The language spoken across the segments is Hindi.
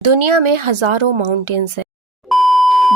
दुनिया में हजारों माउंटेन्स है।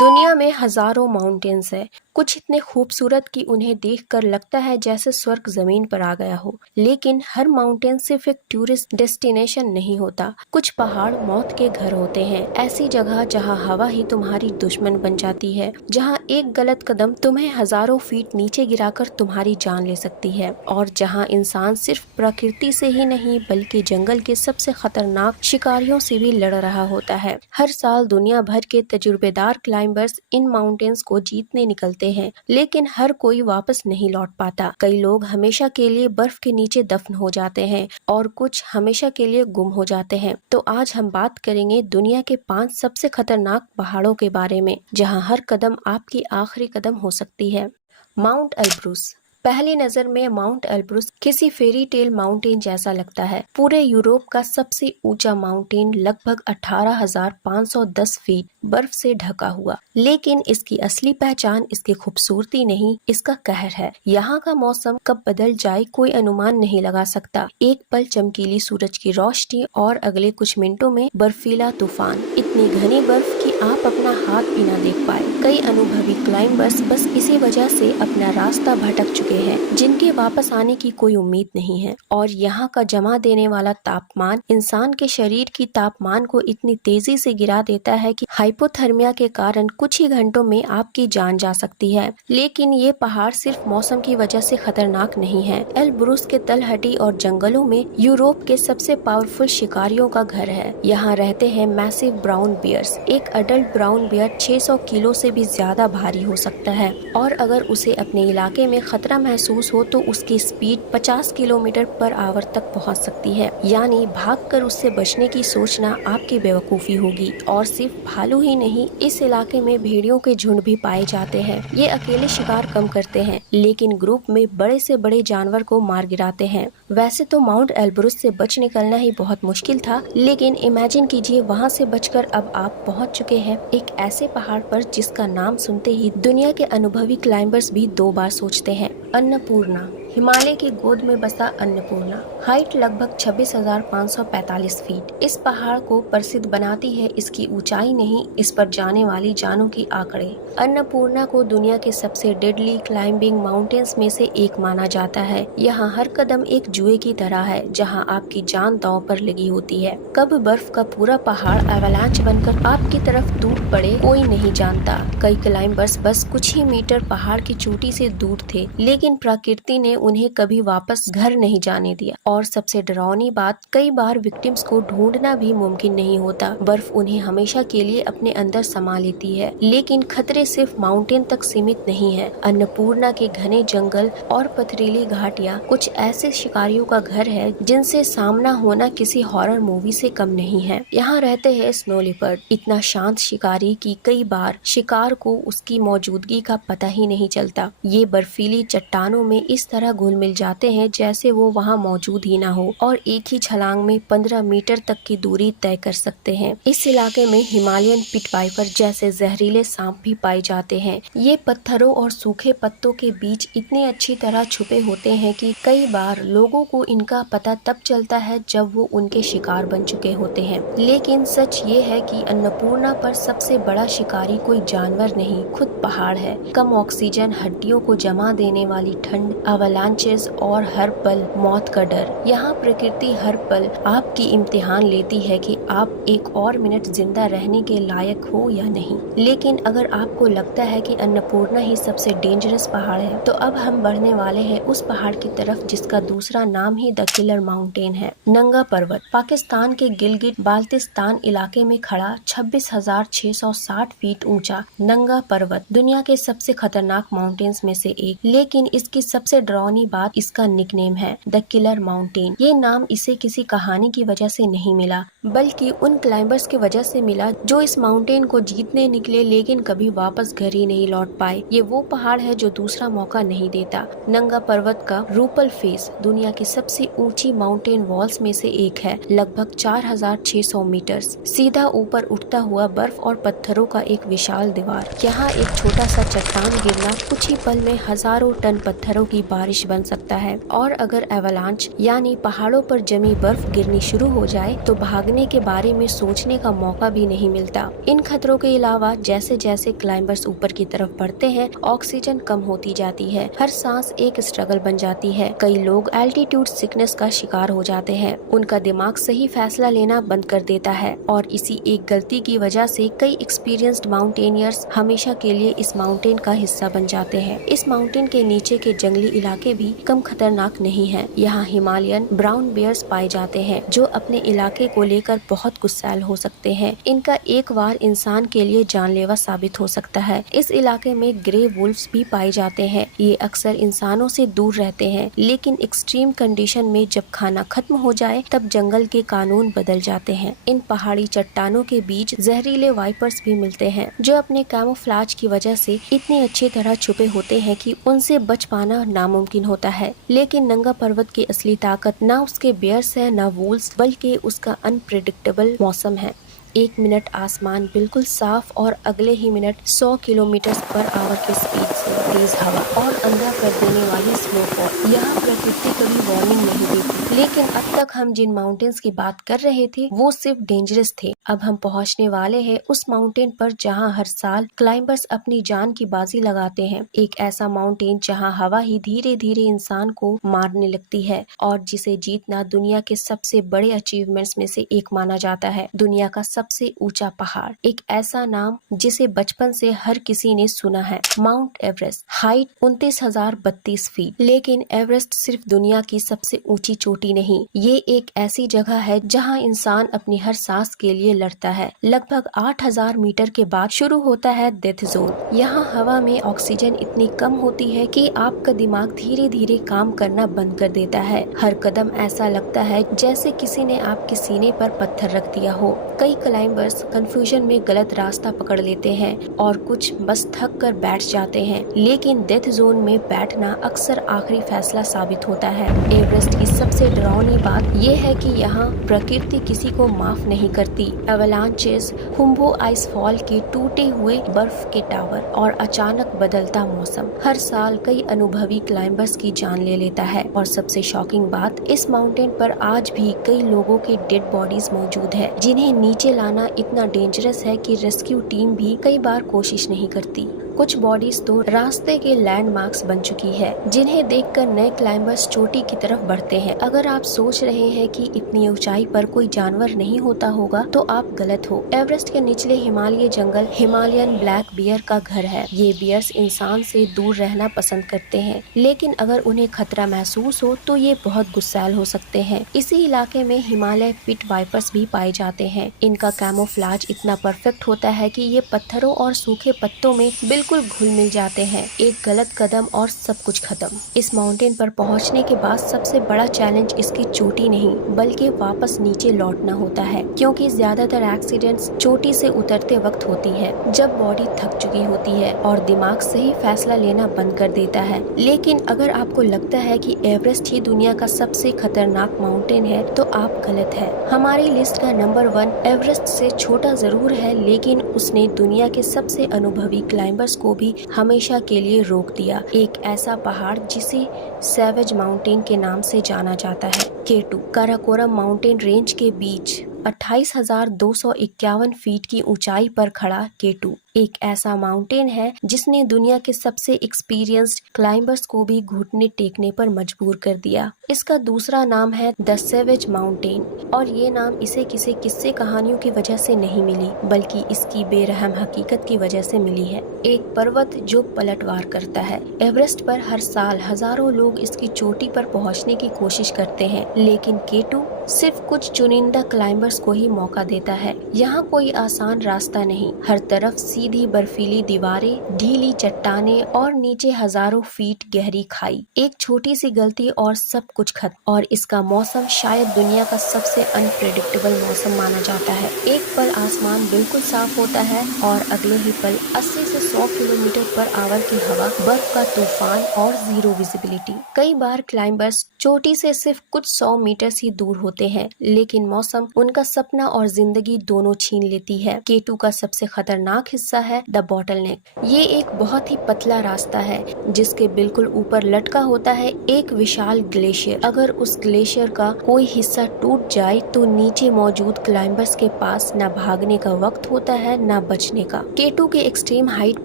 दुनिया में हजारों माउंटेन्स है। कुछ इतने खूबसूरत कि उन्हें देखकर लगता है जैसे स्वर्ग जमीन पर आ गया हो। लेकिन हर माउंटेन सिर्फ एक टूरिस्ट डेस्टिनेशन नहीं होता। कुछ पहाड़ मौत के घर होते हैं। ऐसी जगह जहां हवा ही तुम्हारी दुश्मन बन जाती है, जहां एक गलत कदम तुम्हें हजारों फीट नीचे गिराकर तुम्हारी जान ले सकती है, और जहां इंसान सिर्फ प्रकृति से ही नहीं बल्कि जंगल के सबसे खतरनाक शिकारियों से भी लड़ रहा होता है। हर साल दुनिया भर के तजुर्बेदार क्लाइंबर्स इन माउंटेन्स को जीतने निकलते हैं, लेकिन हर कोई वापस नहीं लौट पाता। कई लोग हमेशा के लिए बर्फ के नीचे दफन हो जाते हैं और कुछ हमेशा के लिए गुम हो जाते हैं। तो आज हम बात करेंगे दुनिया के 5 सबसे खतरनाक पहाड़ों के बारे में, जहां हर कदम आपकी आखिरी कदम हो सकती है। Mount Elbrus. पहली नजर में माउंट एल्ब्रुस किसी फेरी टेल माउंटेन जैसा लगता है। पूरे यूरोप का सबसे ऊंचा माउंटेन लगभग 18,510 फीट बर्फ से ढका हुआ। लेकिन इसकी असली पहचान इसकी खूबसूरती नहीं, इसका कहर है। यहाँ का मौसम कब बदल जाए कोई अनुमान नहीं लगा सकता। एक पल चमकीली सूरज की रोशनी और अगले कुछ मिनटों में बर्फीला तूफान। इतनी घनी बर्फ कि आप अपना हाथ भी न देख पाए। कई अनुभवी क्लाइंबर्स बस इसी वजह से अपना रास्ता भटक चुके हैं, जिनके वापस आने की कोई उम्मीद नहीं है। और यहाँ का जमा देने वाला तापमान इंसान के शरीर की तापमान को इतनी तेजी से गिरा देता है कि हाइपोथर्मिया के कारण कुछ ही घंटों में आपकी जान जा सकती है। लेकिन ये पहाड़ सिर्फ मौसम की वजह से खतरनाक नहीं है। एल्ब्रुस के तलहटी और जंगलों में यूरोप के सबसे पावरफुल शिकारियों का घर है। यहाँ रहते हैं मैसिव ब्राउन बियर्स। एक अडल्ट ब्राउन बियर 600 किलो से भी ज्यादा भारी हो सकता है, और अगर उसे अपने इलाके में खतरा महसूस हो तो उसकी स्पीड 50 किलोमीटर पर आवर तक पहुंच सकती है। यानी भागकर उससे बचने की सोचना आपकी बेवकूफी होगी। और सिर्फ भालू ही नहीं, इस इलाके में भेड़ियों के झुंड भी पाए जाते हैं। ये अकेले शिकार कम करते हैं, लेकिन ग्रुप में बड़े से बड़े जानवर को मार गिराते हैं। वैसे तो माउंट एल्ब्रुस से बच निकलना ही बहुत मुश्किल था, लेकिन इमेजिन कीजिए वहाँ से बचकर अब आप पहुँच चुके हैं एक ऐसे पहाड़ पर जिसका नाम सुनते ही दुनिया के अनुभवी क्लाइंबर्स भी 2 बार सोचते हैं। अन्नपूर्णा। हिमालय की गोद में बसा अन्नपूर्णा। हाइट लगभग 26,545 फीट। इस पहाड़ को प्रसिद्ध बनाती है इसकी ऊंचाई नहीं, इस पर जाने वाली जानों की आंकड़े। अन्नपूर्णा को दुनिया के सबसे डेडली क्लाइंबिंग माउंटेन्स में से एक माना जाता है। यहाँ हर कदम एक जुए की तरह है, जहाँ आपकी जान दांव पर लगी होती है। कब बर्फ का पूरा पहाड़ एवलांच बनकर आपकी तरफ टूट पड़े कोई नहीं जानता। कई क्लाइंबर्स बस कुछ ही मीटर पहाड़ की चोटी से दूर थे, लेकिन प्रकृति ने उन्हें कभी वापस घर नहीं जाने दिया। और सबसे डरावनी बात, कई बार विक्टिम्स को ढूंढना भी मुमकिन नहीं होता। बर्फ उन्हें हमेशा के लिए अपने अंदर समा लेती है। लेकिन खतरे सिर्फ माउंटेन तक सीमित नहीं है। अन्नपूर्णा के घने जंगल और पथरीली घाटियाँ कुछ ऐसे शिकारियों का घर है जिनसे सामना होना किसी हॉरर मूवी से कम नहीं है। यहाँ रहते हैं स्नो लिपर्ड, इतना शांत शिकारी कि कई बार शिकार को उसकी मौजूदगी का पता ही नहीं चलता। ये बर्फीली चट्टानों में इस तरह घुल मिल जाते हैं जैसे वो वहाँ मौजूद ही ना हो, और एक ही छलांग में 15 मीटर तक की दूरी तय कर सकते हैं। इस इलाके में हिमालयन पिट वाइपर जैसे जहरीले सांप भी पाए जाते हैं। ये पत्थरों और सूखे पत्तों के बीच इतने अच्छी तरह छुपे होते हैं कि कई बार लोगों को इनका पता तब चलता है जब वो उनके शिकार बन चुके होते हैं। लेकिन सच ये है कि अन्नपूर्णा पर सबसे बड़ा शिकारी कोई जानवर नहीं, खुद पहाड़ है। कम ऑक्सीजन, हड्डियों को जमा देने वाली ठंड, अवलांचेस और हर पल मौत का डर। यहाँ प्रकृति हर पल आपकी इम्तिहान लेती है कि आप एक और मिनट जिंदा रहने के लायक हो या नहीं। लेकिन अगर आपको लगता है कि अन्नपूर्णा ही सबसे डेंजरस पहाड़ है, तो अब हम बढ़ने वाले हैं उस पहाड़ की तरफ जिसका दूसरा नाम ही द किलर माउंटेन है, नंगा पर्वत। पाकिस्तान के गिलगिट बाल्टिस्तान इलाके में खड़ा 26,660 फीट ऊंचा नंगा पर्वत दुनिया के सबसे खतरनाक माउंटेन्स में से एक। लेकिन इसकी सबसे डरावनी बात इसका निकनेम है, द किलर माउंटेन। ये नाम इसे किसी कहानी की वजह से नहीं मिला, बल्कि उन क्लाइंबर्स की वजह से मिला जो इस माउंटेन को जीतने निकले लेकिन कभी वापस घर ही नहीं लौट पाए। ये वो पहाड़ है जो दूसरा मौका नहीं देता। नंगा पर्वत का रूपल फेस दुनिया की सबसे ऊंची माउंटेन वॉल्स में से एक है। लगभग 4,600 मीटर सीधा ऊपर उठता हुआ बर्फ और पत्थरों का एक विशाल दीवार। यहाँ एक छोटा सा चट्टान गिरना कुछ ही पल में हजारों टन पत्थरों की बारिश भविष्य बन सकता है। और अगर एवलांच यानी पहाड़ों पर जमी बर्फ गिरनी शुरू हो जाए तो भागने के बारे में सोचने का मौका भी नहीं मिलता। इन खतरों के अलावा जैसे जैसे क्लाइंबर्स ऊपर की तरफ बढ़ते हैं, ऑक्सीजन कम होती जाती है, हर सांस एक स्ट्रगल बन जाती है। कई लोग एल्टीट्यूड सिकनेस का शिकार हो जाते हैं, उनका दिमाग सही फैसला लेना बंद कर देता है और इसी एक गलती की वजह से कई एक्सपीरियंस्ड माउंटेनियर्स हमेशा के लिए इस माउंटेन का हिस्सा बन जाते हैं। इस माउंटेन के नीचे के जंगली इलाके भी कम खतरनाक नहीं हैं। यहाँ हिमालयन ब्राउन बियर्स पाए जाते हैं जो अपने इलाके को लेकर बहुत गुस्सैल हो सकते हैं। इनका एक वार इंसान के लिए जानलेवा साबित हो सकता है। इस इलाके में ग्रे वुल्फ्स भी पाए जाते हैं। ये अक्सर इंसानों से दूर रहते हैं, लेकिन एक्सट्रीम कंडीशन में जब खाना खत्म हो जाए तब जंगल के कानून बदल जाते हैं। इन पहाड़ी चट्टानों के बीच जहरीले वाइपर्स भी मिलते हैं जो अपने कैमोफ्लेज की वजह से इतनी अच्छी तरह छुपे होते हैं कि उनसे बच पाना नामुमकिन होता है। लेकिन नंगा पर्वत की असली ताकत न उसके बियर्स है न वुल्फ्स, बल्कि उसका अनप्रिडिक्टेबल मौसम है। एक मिनट आसमान बिल्कुल साफ और अगले ही मिनट 100 किलोमीटर पर आवर की स्पीड से तेज हवा और अंधा कर देने वाली स्नोफॉल। यहाँ प्रकृति कभी वार्निंग नहीं देती। लेकिन अब तक हम जिन माउंटेन्स की बात कर रहे थे वो सिर्फ डेंजरस थे। अब हम पहुँचने वाले हैं उस माउंटेन पर जहाँ हर साल क्लाइंबर्स अपनी जान की बाजी लगाते हैं। एक ऐसा माउंटेन जहाँ हवा ही धीरे धीरे इंसान को मारने लगती है और जिसे जीतना दुनिया के सबसे बड़े अचीवमेंट्स में से एक माना जाता है। दुनिया का सबसे ऊंचा पहाड़, एक ऐसा नाम जिसे बचपन से हर किसी ने सुना है, माउंट एवरेस्ट। Height 29,032 feet. लेकिन एवरेस्ट सिर्फ दुनिया की सबसे ऊंची चोटी नहीं, ये एक ऐसी जगह है जहां इंसान अपनी हर सांस के लिए लड़ता है। लगभग 8,000 मीटर के बाद शुरू होता है डेथ जोन। यहाँ हवा में ऑक्सीजन इतनी कम होती है कि आपका दिमाग धीरे धीरे काम करना बंद कर देता है। हर कदम ऐसा लगता है जैसे किसी ने आपके सीने पर पत्थर रख दिया हो। कई क्लाइंबर्स कंफ्यूजन में गलत रास्ता पकड़ लेते हैं और कुछ बस थक कर बैठ जाते हैं। लेकिन डेथ जोन में बैठना अक्सर आखिरी फैसला साबित होता है। एवरेस्ट की सबसे डरावनी बात यह है कि यहाँ प्रकृति किसी को माफ नहीं करती। एवलांचेस, खुम्बो आइस फॉल के टूटे हुए बर्फ के टावर और अचानक बदलता मौसम हर साल कई अनुभवी क्लाइंबर्स की जान ले लेता है। और सबसे शॉकिंग बात, इस माउंटेन पर आज भी कई लोगों के डेड बॉडीज मौजूद है जिन्हें नीचे लाना इतना डेंजरस है कि रेस्क्यू टीम भी कई बार कोशिश नहीं करती। कुछ बॉडीज तो रास्ते के लैंडमार्क्स बन चुकी है जिन्हें देखकर नए क्लाइंबर्स चोटी की तरफ बढ़ते हैं। अगर आप सोच रहे हैं कि इतनी ऊंचाई पर कोई जानवर नहीं होता होगा तो आप गलत हो। एवरेस्ट के निचले हिमालयी जंगल हिमालयन ब्लैक बियर का घर है। ये बियर्स इंसान से दूर रहना पसंद करते हैं, लेकिन अगर उन्हें खतरा महसूस हो तो ये बहुत गुस्सैल हो सकते हैं। इसी इलाके में हिमालय पिट वाइपर्स भी पाए जाते हैं। इनका कैमोफ्लेज इतना परफेक्ट होता है कि ये पत्थरों और सूखे पत्तों में बिल्कुल घुल मिल जाते हैं। एक गलत कदम और सब कुछ खत्म। इस माउंटेन पर पहुंचने के बाद सबसे बड़ा चैलेंज इसकी चोटी नहीं बल्कि वापस नीचे लौटना होता है, क्योंकि ज्यादातर एक्सीडेंट्स चोटी से उतरते वक्त होती है जब बॉडी थक चुकी होती है और दिमाग सही फैसला लेना बंद कर देता है। लेकिन अगर आपको लगता है कि एवरेस्ट ही दुनिया का सबसे खतरनाक माउंटेन है तो आप गलत है। हमारी लिस्ट का नंबर 1 एवरेस्ट से छोटा जरूर है, लेकिन उसने दुनिया के सबसे अनुभवी क्लाइंबर्स को भी हमेशा के लिए रोक दिया। एक ऐसा पहाड़ जिसे सैवेज माउंटेन के नाम से जाना जाता है। केटू काराकोरम माउंटेन रेंज के बीच 28,251 फीट की ऊंचाई पर खड़ा केटू एक ऐसा माउंटेन है जिसने दुनिया के सबसे एक्सपीरियंस्ड क्लाइंबर्स को भी घुटने टेकने पर मजबूर कर दिया। इसका दूसरा नाम है द सैवेज माउंटेन और ये नाम इसे किसी किस्से कहानियों की वजह से नहीं मिली बल्कि इसकी बेरहम हकीकत की वजह से मिली है। एक पर्वत जो पलटवार करता है। एवरेस्ट पर हर साल हजारों लोग इसकी चोटी पर पहुंचने की कोशिश करते हैं, लेकिन केटू सिर्फ कुछ चुनिंदा क्लाइंबर्स को ही मौका देता है। यहाँ कोई आसान रास्ता नहीं, हर तरफ सीधी बर्फीली दीवारें, ढीली चट्टानें और नीचे हजारों फीट गहरी खाई। एक छोटी सी गलती और सब कुछ खत्म। और इसका मौसम शायद दुनिया का सबसे अनप्रेडिक्टेबल मौसम माना जाता है। एक पल आसमान बिल्कुल साफ होता है और अगले ही पल 80 से 100 किलोमीटर पर आवर की हवा, बर्फ का तूफान और जीरो विजिबिलिटी। कई बार क्लाइंबर्स चोटी से सिर्फ कुछ 100 मीटर ही दूर होते हैं, लेकिन मौसम उनका सपना और जिंदगी दोनों छीन लेती है। केटू का सबसे खतरनाक हिस्सा है द बॉटलनेक। ये एक बहुत ही पतला रास्ता है जिसके बिल्कुल ऊपर लटका होता है एक विशाल ग्लेशियर। अगर उस ग्लेशियर का कोई हिस्सा टूट जाए तो नीचे मौजूद क्लाइंबर्स के पास न भागने का वक्त होता है न बचने का। केटू के एक्सट्रीम हाइट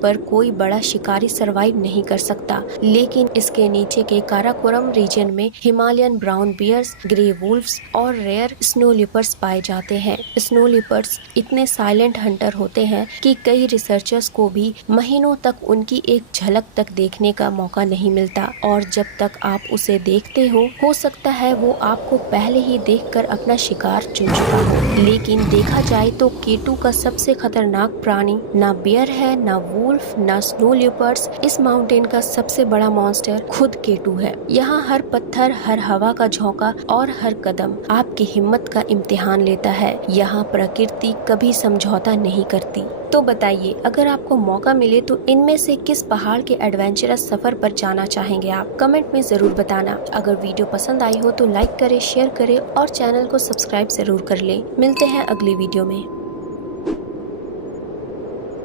पर कोई बड़ा शिकारी सरवाइव नहीं कर सकता, लेकिन इसके नीचे के काराकोरम रीजन में Himalayan brown bears, grey wolfs और रेयर स्नो लिपर्स पाए जाते हैं। स्नो लिपर्स इतने साइलेंट हंटर होते हैं कि कई रिसर्चर्स को भी महीनों तक उनकी एक झलक तक देखने का मौका नहीं मिलता, और जब तक आप उसे देखते हो सकता है वो आपको पहले ही देखकर अपना शिकार चुन चुका हो। लेकिन देखा जाए तो केटू का सबसे खतरनाक प्राणी ना बियर है, ना वुल्फ, ना स्नो लिपर्स। इस माउंटेन का सबसे बड़ा मॉन्स्टर खुद केटू है। यहाँ हर पत्थर, हर हवा का झोंका और हर कदम आपकी हिम्मत का इम्तिहान लेता है। यहाँ प्रकृति कभी समझौता नहीं करती। तो बताइए, अगर आपको मौका मिले तो इनमें से किस पहाड़ के एडवेंचरस सफर पर जाना चाहेंगे आप? कमेंट में जरूर बताना। अगर वीडियो पसंद आई हो तो लाइक करें, शेयर करें और चैनल को सब्सक्राइब जरूर कर लें। मिलते हैं अगली वीडियो में।